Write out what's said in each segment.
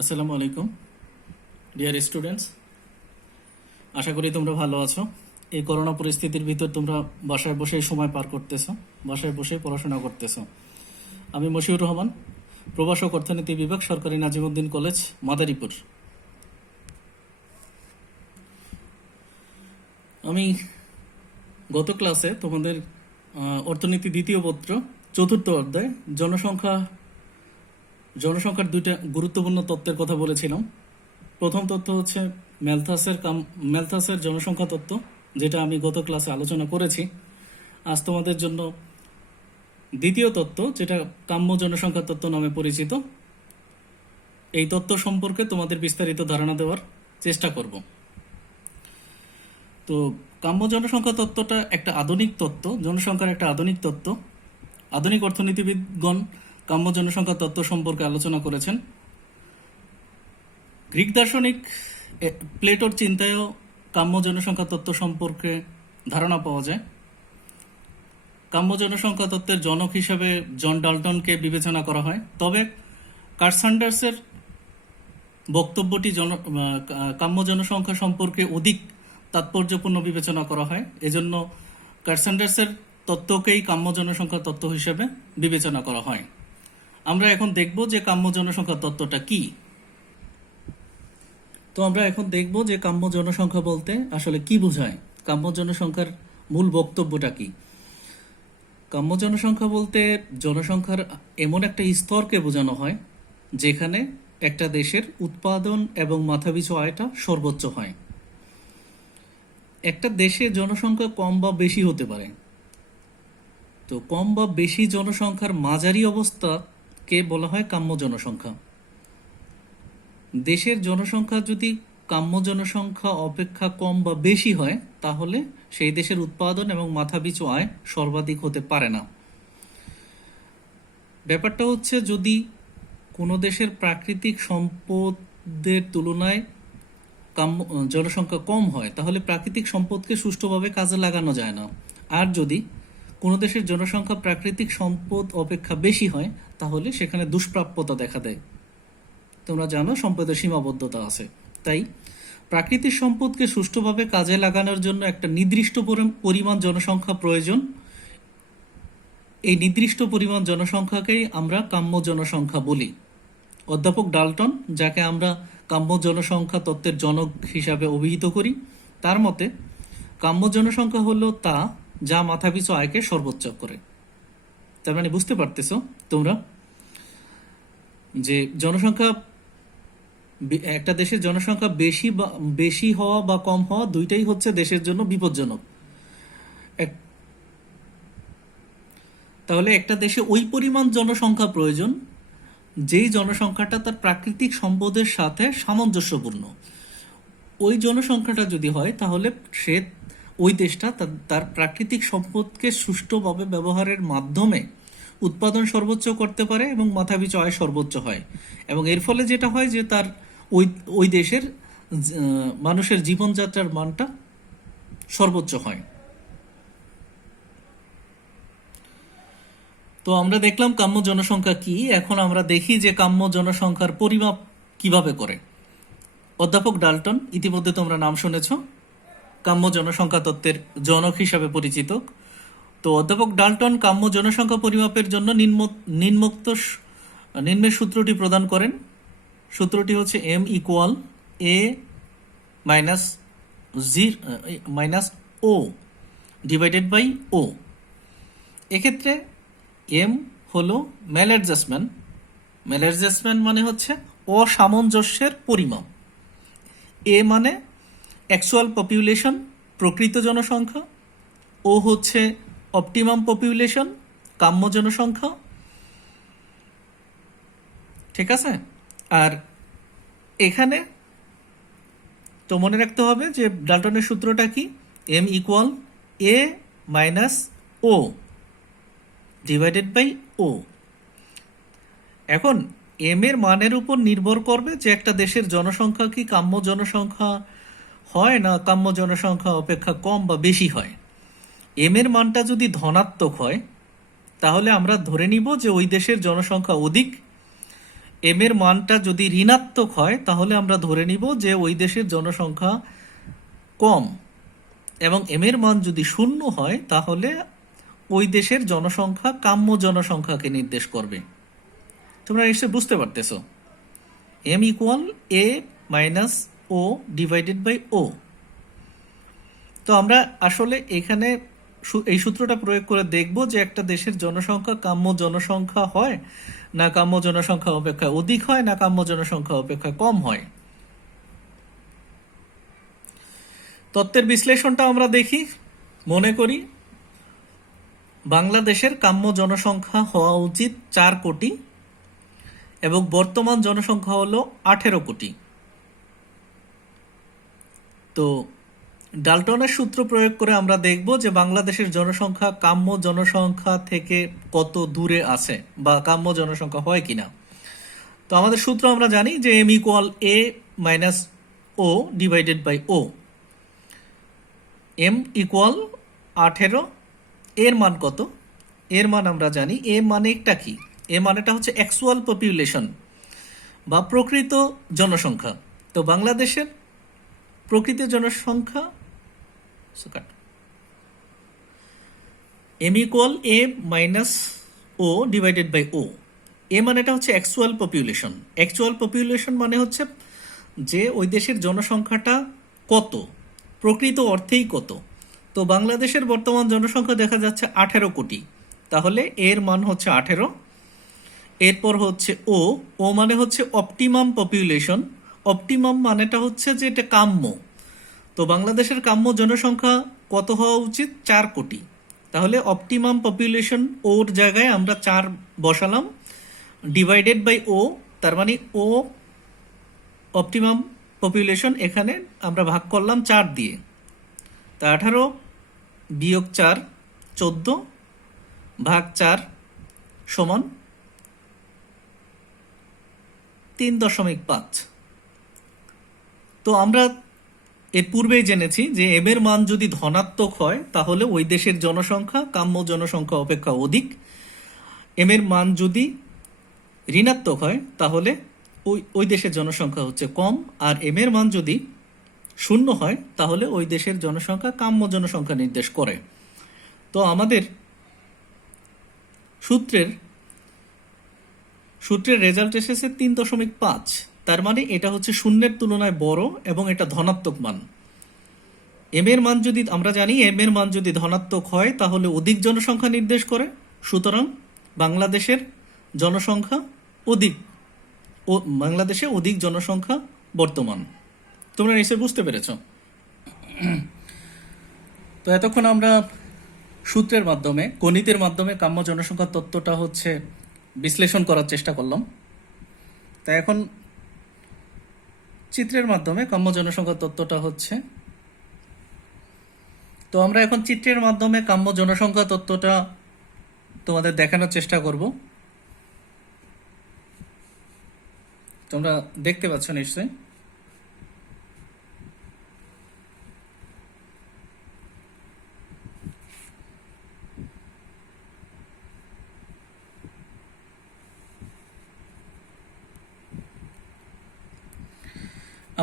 আসসালামু আলাইকুম dear students, আশা করি তোমরা ভালো আছো। এই করোনা পরিস্থিতির ভিতর তোমরা বাসায় বসেই সময় পার করতেছো, বাসায় বসেই পড়াশোনা করতেছো। আমি মশিউর রহমান, প্রভাষক অর্থনীতি বিভাগ, সরকারি নাজিমউদ্দিন কলেজ, মাদারীপুর। আমি গত ক্লাসে তোমাদের অর্থনীতি দ্বিতীয় পত্র চতুর্থ অধ্যায় জনসংখ্যার দুইটা গুরুত্বপূর্ণ তত্ত্বের কথা বলেছিলাম। প্রথম তথ্য হচ্ছে ম্যালথাসের জনসংখ্যা তত্ত্ব, যেটা আমি গত ক্লাসে আলোচনা করেছি। আজ তোমাদের জন্য দ্বিতীয় তত্ত্ব, যেটা কাম্য জনসংখ্যা তত্ত্ব নামে পরিচিত, এই তত্ত্ব সম্পর্কে তোমাদের বিস্তারিত ধারণা দেওয়ার চেষ্টা করব। তো কাম্য জনসংখ্যা তত্ত্বটা একটা আধুনিক তত্ত্ব, জনসংখ্যার একটা আধুনিক তত্ত্ব। আধুনিক অর্থনীতিবিদগণ কাম্য জনসংখ্যা তত্ত্ব সম্পর্কে আলোচনা করেছেন। গ্রিক দার্শনিক প্লেটোর চিন্তায়ও কাম্য জনসংখ্যা তত্ত্ব সম্পর্কে ধারণা পাওয়া যায়। কাম্য জনসংখ্যা তত্ত্বের জনক হিসেবে জন ডাল্টনকে বিবেচনা করা হয়, তবে কার্ল স্যান্ডার্সের বক্তব্যটি কাম্য জনসংখ্যা সম্পর্কে অধিক তাৎপর্যপূর্ণ বিবেচনা করা হয়। এজন্য কার্ল স্যান্ডার্সের তত্ত্বকেই কাম্য জনসংখ্যা তত্ত্ব হিসেবে বিবেচনা করা হয়। আমরা এখন দেখব যে কাম্য জনসংখ্যা তত্ত্বটা কি। তো আমরা এখন দেখব যে কাম্য জনসংখ্যা বলতে আসলে কি বোঝায়, কাম্য জনসংখ্যার মূল বক্তব্যটা কি। কাম্য জনসংখ্যা বলতে জনসংখ্যার এমন একটা স্তরকে বোঝানো হয় যেখানে একটা দেশের উৎপাদন এবং মাথাপিছু আয়টা সর্বোচ্চ হয়। একটা দেশে জনসংখ্যা কম বা বেশি হতে পারে, তো কম বা বেশি জনসংখ্যার মাঝারি অবস্থাকে বলা হয় কাম্য জনসংখ্যা। দেশের জনসংখ্যা যদি কাম্য জনসংখ্যা অপেক্ষা কম বা বেশি হয়, তাহলে সেই দেশের উৎপাদন এবং মাথাপিছু আয় সর্বাধিক হতে পারে না। ব্যাপারটা হচ্ছে, যদি কোনো দেশের প্রাকৃতিক সম্পদের তুলনায় জনসংখ্যা কম হয়, তাহলে প্রাকৃতিক সম্পদকে সুষ্ঠুভাবে কাজে লাগানো যায় না। আর যদি কোনো দেশের জনসংখ্যা প্রাকৃতিক সম্পদ অপেক্ষা বেশি হয়, তাহলে সেখানে দুষ্প্রাপ্যতা দেখা দেয়। তোমরা জানো সম্পদের সীমাবদ্ধতা আছে। তাই প্রাকৃতিক সম্পদকে সুষ্ঠুভাবে কাজে লাগানোর জন্য একটা নির্দিষ্ট পরিমাণ জনসংখ্যা প্রয়োজন। এই নির্দিষ্ট পরিমাণ জনসংখ্যাকেই আমরা কাম্য জনসংখ্যা বলি। অধ্যাপক ডাল্টন, যাকে আমরা কাম্য জনসংখ্যা তত্ত্বের জনক হিসাবে অভিহিত করি, তার মতে কাম্য জনসংখ্যা হলো তা যা মাথাপিছু আয়কে সর্বোচ্চ করে। তার মানে বুঝতে পারতেছ তোমরা যে একটা দেশের জনসংখ্যা বেশি হওয়া বা কম হওয়া দুইটাই হচ্ছে দেশের জন্য বিপজ্জনক। তাহলে একটা দেশে ওই পরিমাণ জনসংখ্যা প্রয়োজন যেই জনসংখ্যাটা তার প্রাকৃতিক সম্পদের সাথে সামঞ্জস্যপূর্ণ। ওই জনসংখ্যাটা যদি হয়, তাহলে ওই দেশটা তার প্রাকৃতিক সম্পদকে সুষ্ঠুভাবে ব্যবহারের মাধ্যমে উৎপাদন সর্বোচ্চ করতে পারে এবং মাথাপিছু আয় সর্বোচ্চ হয়। এবং এর ফলে যেটা হয় যে তার ওই দেশের মানুষের জীবনযাত্রার মানটা সর্বোচ্চ হয়। তো আমরা দেখলাম কাম্য জনসংখ্যা কি। এখন আমরা দেখি যে কাম্য জনসংখ্যার পরিমাপ কিভাবে করে। অধ্যাপক ডাল্টন, ইতিমধ্যে তোমরা নাম শুনেছ, কাম্য জনসংখ্যা তত্ত্বের জনক হিসাবে পরিচিত। তো অধ্যাপক ডাল্টন কাম্য জনসংখ্যা পরিমাপের জন্য নিম্নের সূত্রটি প্রদান করেন। সূত্রটি হচ্ছে m equal a minus O divided by O. এক্ষেত্রে m হলো ম্যালঅ্যাডজাস্টমেন্ট মানে হচ্ছে অসামঞ্জস্যের পরিমাপ। a মানে অ্যাকচুয়াল পপুলেশন, প্রকৃত জনসংখ্যা। ও হচ্ছে অপটিমাম পপুলেশন, কাম্য জনসংখ্যা। ঠিক আছে? আর এখানে তো মনে রাখতে হবে যে ডাল্টনের সূত্রটা কি, m equal a minus O divided by O. এখন m এর মানের উপর নির্ভর করবে যে একটা দেশের জনসংখ্যা কি কাম্য জনসংখ্যা হয় না কাম্য জনসংখ্যা অপেক্ষা কম বা বেশি হয়। m এর মানটা যদি ধনাত্মক হয়, তাহলে আমরা ধরে নিব যে ওই দেশের জনসংখ্যা অধিক, এম এর মানটা যদি ঋণাত্মক হয় তাহলে আমরা ধরে নিব যে ওই দেশের জনসংখ্যা কম, এবং এম এর মান যদি শূন্য হয় তাহলে ওই দেশের জনসংখ্যা কাম্য জনসংখ্যাকে নির্দেশ করবে। তোমরা নিশ্চয়ই বুঝতে পারতেছো। M equal A minus O divided by O. তো আমরা আসলে এখানে এই সূত্রটা প্রয়োগ করে দেখব যে একটা দেশের জনসংখ্যা কাম্য জনসংখ্যা হয় না কাম্য জনসংখ্যা অপেক্ষা অধিক হয় না কাম্য জনসংখ্যা অপেক্ষা কম হয়। তত্ত্বের বিশ্লেষণটা আমরা দেখি। মনে করি বাংলাদেশের কাম্য জনসংখ্যা হওয়া উচিত 4 কোটি এবং বর্তমান জনসংখ্যা হলো 18 কোটি। তো ডাল্টনের সূত্র প্রয়োগ করে আমরা দেখব যে বাংলাদেশের জনসংখ্যা কাম্য জনসংখ্যা থেকে কত দূরে আছে বা কাম্য জনসংখ্যা হয় কিনা। তো আমাদের সূত্র আমরা জানি যে M equal A minus O divided by O. M equal 18, এর মান কত? এর মান আমরা জানি, এ মানেটা কি? এ মানেটা হচ্ছে অ্যাকচুয়াল পপুলেশন বা প্রকৃত জনসংখ্যা। তো বাংলাদেশের প্রকৃত জনসংখ্যা M equal A minus O divided by O. A মানেটা হচ্ছে অ্যাকচুয়াল পপুলেশন। অ্যাকচুয়াল পপুলেশন মানে হচ্ছে যে ওই দেশের জনসংখ্যাটা কত, প্রকৃত অর্থেই কত। তো বাংলাদেশের বর্তমান জনসংখ্যা দেখা যাচ্ছে 18 কোটি, তাহলে এর মান হচ্ছে 18। এরপর হচ্ছে ও, ও মানে হচ্ছে অপটিমাম পপুলেশন। অপটিমাম মানেটা হচ্ছে যে এটা কাম্য। তো বাংলাদেশের কাম্য জনসংখ্যা কত হওয়া উচিত? 4 কোটি। তাহলে অপটিমাম পপুলেশন ওর জায়গায় আমরা 4 বসালাম, ডিভাইডেড বাই ও, তার মানে ও অপটিমাম পপুলেশন এখানে আমরা ভাগ করলাম 4 দিয়ে। তা 18 বিয়োগ 4 14 ভাগ 4 সমান 3.5। তো আমরা এর পূর্বেই জেনেছি যে এম এর মান যদি ধনাত্মক হয় তাহলে ওই দেশের জনসংখ্যা কাম্য জনসংখ্যা অপেক্ষা অধিক। এম এর মান যদি ঋণাত্মক হয় তাহলে ওই দেশের জনসংখ্যা হচ্ছে কম, আর এম এর মান যদি শূন্য হয় তাহলে ওই দেশের জনসংখ্যা কাম্য জনসংখ্যা নির্দেশ করে। তো আমাদের সূত্রের রেজাল্ট এসেছে 3.5। তার মানে এটা হচ্ছে শূন্যের তুলনায় বড় এবং এটা ধনাত্মক মান। এম এর মান যদি আমরা জানি, এম এর মান যদি ধনাত্মক হয় তাহলে অধিক জনসংখ্যা নির্দেশ করে। সুতরাং বাংলাদেশের জনসংখ্যা অধিক, ও বাংলাদেশে অধিক জনসংখ্যা বর্তমান। তোমরা নিশ্চয়ই বুঝতে পেরেছ। তো এতক্ষণ আমরা সূত্রের মাধ্যমে, গণিতের মাধ্যমে কাম্য জনসংখ্যা তত্ত্বটা হচ্ছে বিশ্লেষণ করার চেষ্টা করলাম। তাই এখন চিত্রের মাধ্যমে কাম্য জনসংখ্যা তত্ত্বটা হচ্ছে, তো আমরা এখন চিত্রের মাধ্যমে কাম্য জনসংখ্যা তত্ত্বটা তোমাদের দেখানোর চেষ্টা করব। তোমরা দেখতে পাচ্ছ নিশ্চয়ই।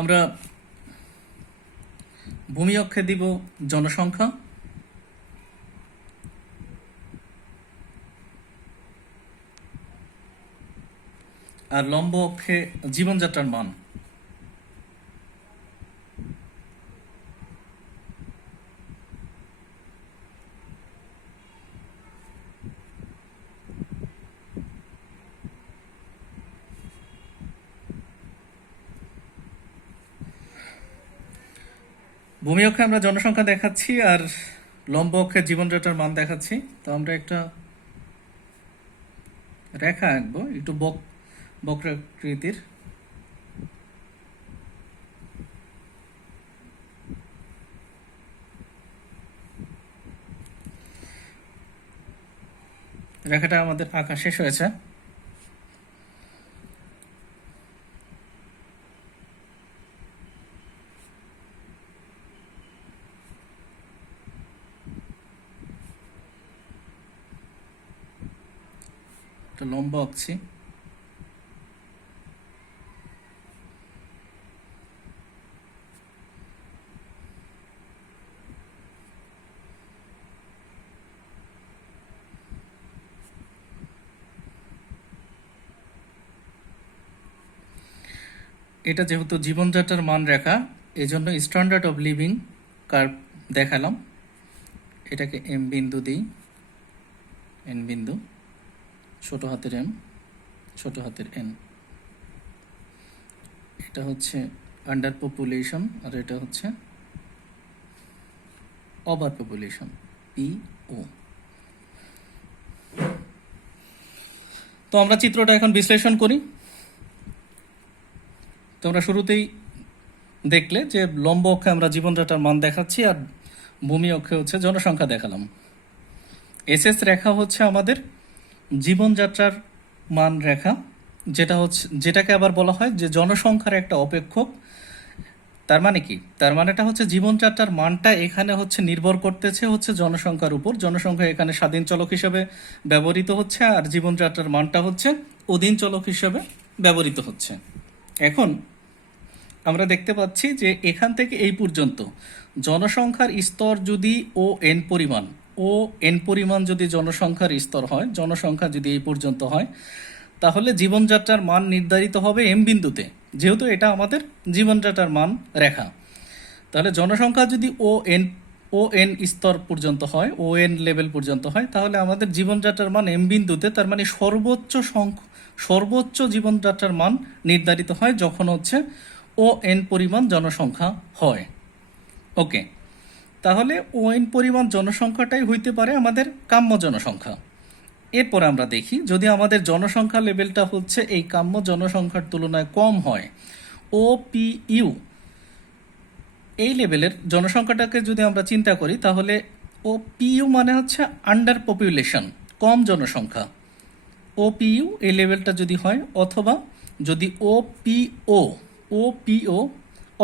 আমরা ভূমি অক্ষে দিব জনসংখ্যা, আর লম্ব অক্ষে জীবনযাত্রার মান। ভূমি অক্ষে আমরা জনসংখ্যা দেখাচ্ছি আর লম্ব অক্ষে জীবনযাত্রার মান দেখাচ্ছি। তো আমরা একটা রেখা আঁকবো একটু বক্রাকৃতির। রেখাটা আমাদের আঁকা শেষ হয়েছে। একটা লম্ব আঁকছি। এটা যেহেতু জীবনযাত্রার মান রেখা, এজন্য স্ট্যান্ডার্ড অফ লিভিং কার্ভ দেখালাম। এটাকে এম বিন্দু দিই, এন বিন্দু, ছোট হাতের এম, ছোট হাতের এন। এটা হচ্ছে আন্ডার পপুলেশন, আর এটা হচ্ছে ওভার পপুলেশন, পি ও। তো আমরা চিত্রটা এখন বিশ্লেষণ করি। তোমরা শুরুতেই দেখলে যে লম্ব অক্ষে আমরা জীবনযাত্রার মান দেখাচ্ছি, আর ভূমি অক্ষে হচ্ছে জনসংখ্যা দেখালাম। এসএস রেখা হচ্ছে আমাদের জীবনযাত্রার মান রেখা, যেটাকে আবার বলা হয় যে জনসংখ্যার একটা অপেক্ষক। তার মানে কি? তার মানেটা হচ্ছে জীবনযাত্রার মানটা এখানে হচ্ছে নির্ভর করতেছে হচ্ছে জনসংখ্যার উপর। জনসংখ্যা এখানে স্বাধীন চলক হিসেবে ব্যবহৃত হচ্ছে, আর জীবনযাত্রার মানটা হচ্ছে অধীন চলক হিসেবে ব্যবহৃত হচ্ছে। এখন আমরা দেখতে পাচ্ছি যে এখান থেকে এই পর্যন্ত জনসংখ্যার স্তর যদি ও এন পরিমাণ যদি জনসংখ্যার স্তর হয়, জনসংখ্যা যদি এই পর্যন্ত হয়, তাহলে জীবনযাত্রার মান নির্ধারিত হবে এম বিন্দুতে, যেহেতু এটা আমাদের জীবনযাত্রার মান রেখা। তাহলে জনসংখ্যা যদি ও এন স্তর পর্যন্ত হয়, ও এন লেভেল পর্যন্ত হয়, তাহলে আমাদের জীবনযাত্রার মান এম বিন্দুতে, তার মানে সর্বোচ্চ জীবনযাত্রার মান নির্ধারিত হয় যখন হচ্ছে ও এন পরিমাণ জনসংখ্যা হয়। ওকে, তাহলে ও এন পরিমাণ জনসংখ্যাটাই হইতে পারে আমাদের কাম্য জনসংখ্যা। এরপরে আমরা দেখি, যদি আমাদের জনসংখ্যা লেভেলটা হচ্ছে এই কাম্য জনসংখ্যার তুলনায় কম হয়, ও পি ইউ এই লেভেলের জনসংখ্যাটাকে যদি আমরা চিন্তা করি, তাহলে ও পি ইউ মানে হচ্ছে আন্ডার পপুলেশন, কম জনসংখ্যা। ও পি ইউ এই লেভেলটা যদি হয়, অথবা যদি ও পি ও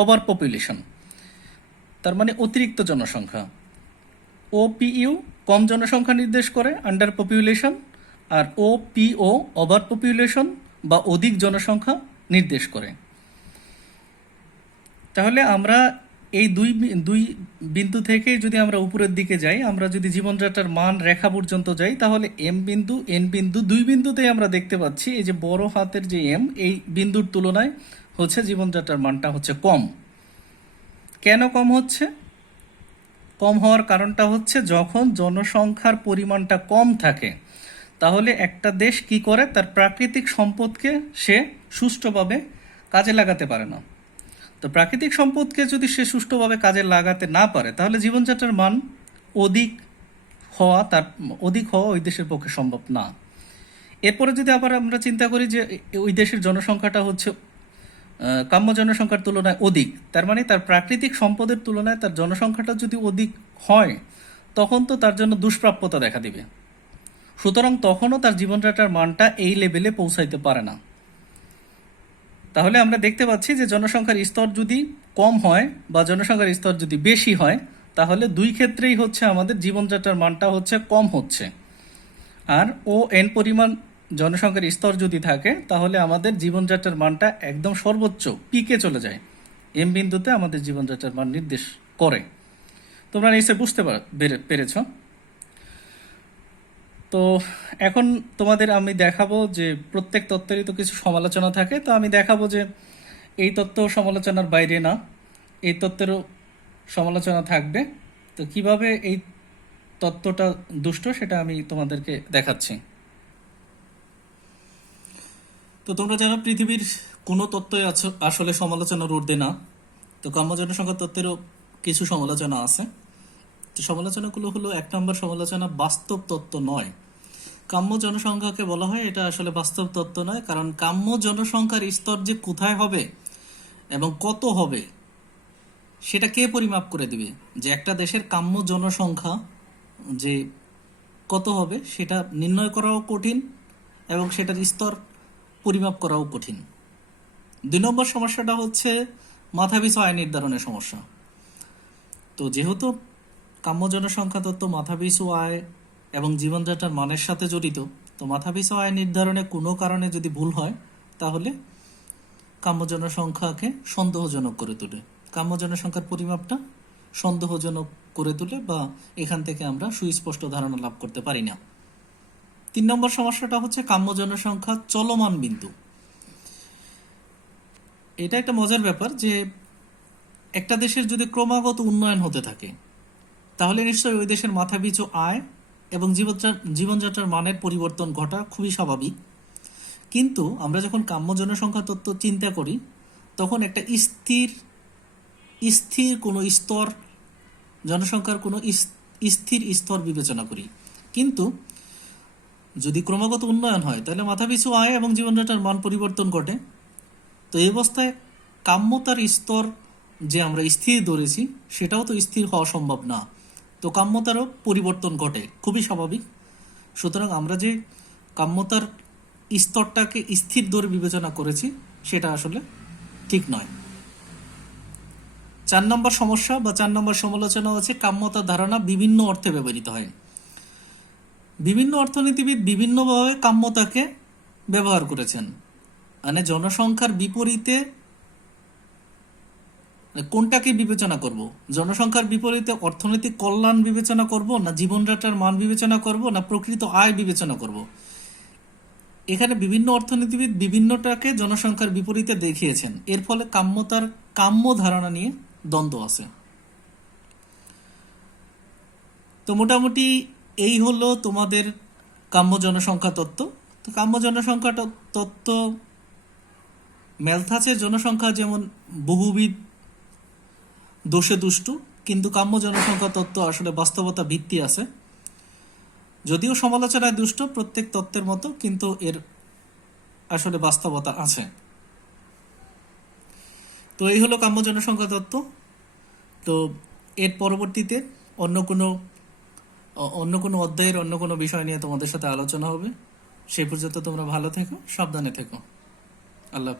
ওভার পপুলেশন, তার মানে অতিরিক্ত জনসংখ্যা। ও পি ইউ কম জনসংখ্যা নির্দেশ করে, আন্ডার পপুলেশন, আর ও পি ও ওভার পপুলেশন বা অধিক জনসংখ্যা নির্দেশ করে। তাহলে আমরা এই দুই বিন্দু থেকে যদি আমরা উপরের দিকে যাই, আমরা যদি জীবনযাত্রার মান রেখা পর্যন্ত যাই, তাহলে এম বিন্দু এন বিন্দু দুই বিন্দুতেই আমরা দেখতে পাচ্ছি এই যে বড় হাতের যে এম, এই বিন্দুর তুলনায় হচ্ছে জীবনযাত্রার মানটা হচ্ছে কম। কেন কম হচ্ছে? কম হওয়ার কারণটা হচ্ছে যখন জনসংখ্যার পরিমাণটা কম থাকে, তাহলে একটা দেশ কি করে, তার প্রাকৃতিক সম্পদকে সে সুষ্ঠুভাবে কাজে লাগাতে পারে না। তো প্রাকৃতিক সম্পদকে যদি সে সুষ্ঠুভাবে কাজে লাগাতে না পারে, তাহলে জীবনযাত্রার মান অধিক হওয়া ওই দেশের পক্ষে সম্ভব না। এরপরে যদি আবার আমরা চিন্তা করি যে ওই দেশের জনসংখ্যাটা হচ্ছে কাম্য জনসংখ্যার তুলনায় অধিক, তার মানে তার প্রাকৃতিক সম্পদের তুলনায় তার জনসংখ্যাটা যদি অধিক হয়, তখন তো তার জন্য দুষ্প্রাপ্যতা দেখা দিবে। সুতরাং তখনও তার জীবনযাত্রার মানটা এই লেভেলে পৌঁছাইতে পারে না। তাহলে আমরা দেখতে পাচ্ছি যে জনসংখ্যার স্তর যদি কম হয় বা জনসংখ্যার স্তর যদি বেশি হয়, তাহলে দুই ক্ষেত্রেই হচ্ছে আমাদের জীবনযাত্রার মানটা হচ্ছে কম হচ্ছে। আর ও এন পরিমাণ জনসংখ্যার স্তর যদি থাকে, তাহলে আমাদের জীবনযাত্রার মানটা একদম সর্বোচ্চ পিকে চলে যায়, এম বিন্দুতে আমাদের জীবনযাত্রার মান নির্দেশ করে। তোমরা নিশ্চয়ই বুঝতে পেরেছ। তো এখন তোমাদের আমি দেখাবো যে প্রত্যেক তত্ত্বেরই তো কিছু সমালোচনা থাকে, তো আমি দেখাবো যে এই তত্ত্ব সমালোচনার বাইরে না, এই তত্ত্বেরও সমালোচনা থাকবে। তো কিভাবে এই তত্ত্বটা দুষ্ট সেটা আমি তোমাদেরকে দেখাচ্ছি। তো তোমরা জানো পৃথিবীর কোনো তত্ত্বই আসলে সমালোচনার ঊর্ধ্বে না। তো কাম্য জনসংখ্যা তত্ত্বেরও কিছু সমালোচনা আছে। তো সমালোচনাগুলো হলো, 1 নম্বর সমালোচনা, বাস্তব তত্ত্ব নয়। কাম্য জনসংখ্যাকে বলা হয় এটা আসলে বাস্তব তত্ত্ব নয়, কারণ কাম্য জনসংখ্যার স্তর যে কোথায় হবে এবং কত হবে সেটা কে পরিমাপ করে দিবে? যে একটা দেশের কাম্য জনসংখ্যা যে কত হবে সেটা নির্ণয় করাও কঠিন এবং সেটার স্তর পরিমাপ করাও কঠিন। 2 নম্বর সমস্যাটা হচ্ছে মাথাপিছু আয় নির্ধারণের সমস্যা। তো যেহেতু কাম্য জনসংখ্যা তত্ত্ব মাথাপিছু আয় এবং জীবনযাত্রার মানের সাথে জড়িত, তো মাথাপিছু আয় নির্ধারণে কোনো কারণে যদি ভুল হয়, তাহলে কাম্য জনসংখ্যাকে সন্দেহজনক করে তোলে, কাম্য জনসংখ্যার পরিমাপটা সন্দেহজনক করে তোলে, বা এখান থেকে আমরা সুস্পষ্ট ধারণা লাভ করতে পারি না। 3 নম্বর সমস্যাটা হচ্ছে কাম্য জনসংখ্যা চলমান বিন্দু। এটা একটা মজার ব্যাপার যে একটা দেশের যদি ক্রমাগত উন্নয়ন হতে থাকে তাহলে নিশ্চয়ই ওই দেশের মাথাপিছু আয় এবং জীবনযাত্রার মানের পরিবর্তন ঘটা খুবই স্বাভাবিক। কিন্তু আমরা যখন কাম্য জনসংখ্যা তত্ত্ব চিন্তা করি তখন একটা স্থির স্থির কোনো স্তর, জনসংখ্যার কোনো স্থির স্তর বিবেচনা করি। কিন্তু যদি ক্রমাগত উন্নয়ন হয় তাহলে মাথাপিছু আয় এবং জীবনযাত্রার মান পরিবর্তন ঘটে। তো এই অবস্থায় কাম্যতার স্তর যে আমরা স্থির ধরেছি সেটাও তো স্থির হওয়া সম্ভব না। তো কাম্যতারও পরিবর্তন ঘটে, খুবই স্বাভাবিক। সুতরাং আমরা যে কাম্যতার স্তরটাকে স্থির ধরে বিবেচনা করেছি সেটা আসলে ঠিক নয়। 4 নম্বর সমস্যা বা 4 নম্বর সমালোচনা হচ্ছে কাম্যতার ধারণা বিভিন্ন অর্থে ব্যবহৃত হয়। বিভিন্ন অর্থনীতিবিদ বিভিন্নভাবে কাম্যতাকে ব্যবহার করেছেন। মানে জনসংখ্যার বিপরীতে কোনটাকে বিবেচনা করব? জনসংখ্যার বিপরীতে অর্থনৈতিক কল্যাণ বিবেচনা করব, না জীবনযাত্রার মান বিবেচনা করব, না প্রকৃত আয় বিবেচনা করব? এখানে বিভিন্ন অর্থনীতিবিদ বিভিন্নটাকে জনসংখ্যার বিপরীতে দেখিয়েছেন। এর ফলে কাম্যতার কাম্য ধারণা নিয়ে দ্বন্দ্ব আছে। তো মোটামুটি এই হলো তোমাদের কাম্য জনসংখ্যা তত্ত্ব। তো কাম্য জনসংখ্যা তত্ত্ব ম্যালথাসের জনসংখ্যা যেমন বহুবিধ দোষে দুষ্টু, কিন্তু কাম্য জনসংখ্যা তত্ত্ব আসলে বাস্তবতা ভিত্তি আছে। যদিও সমালোচনায় দুষ্ট প্রত্যেক তত্ত্বের মতো, কিন্তু এর আসলে বাস্তবতা আছে। তো এই হলো কাম্য জনসংখ্যা তত্ত্ব। তো এর পরবর্তীতে অন্য কোনো অধ্যায়ের অন্য কোনো বিষয় নিয়ে তোমাদের সাথে আলোচনা হবে। সেই পর্যন্ত তোমরা ভালো থেকো, সাবধানে থেকো। আল্লাহ।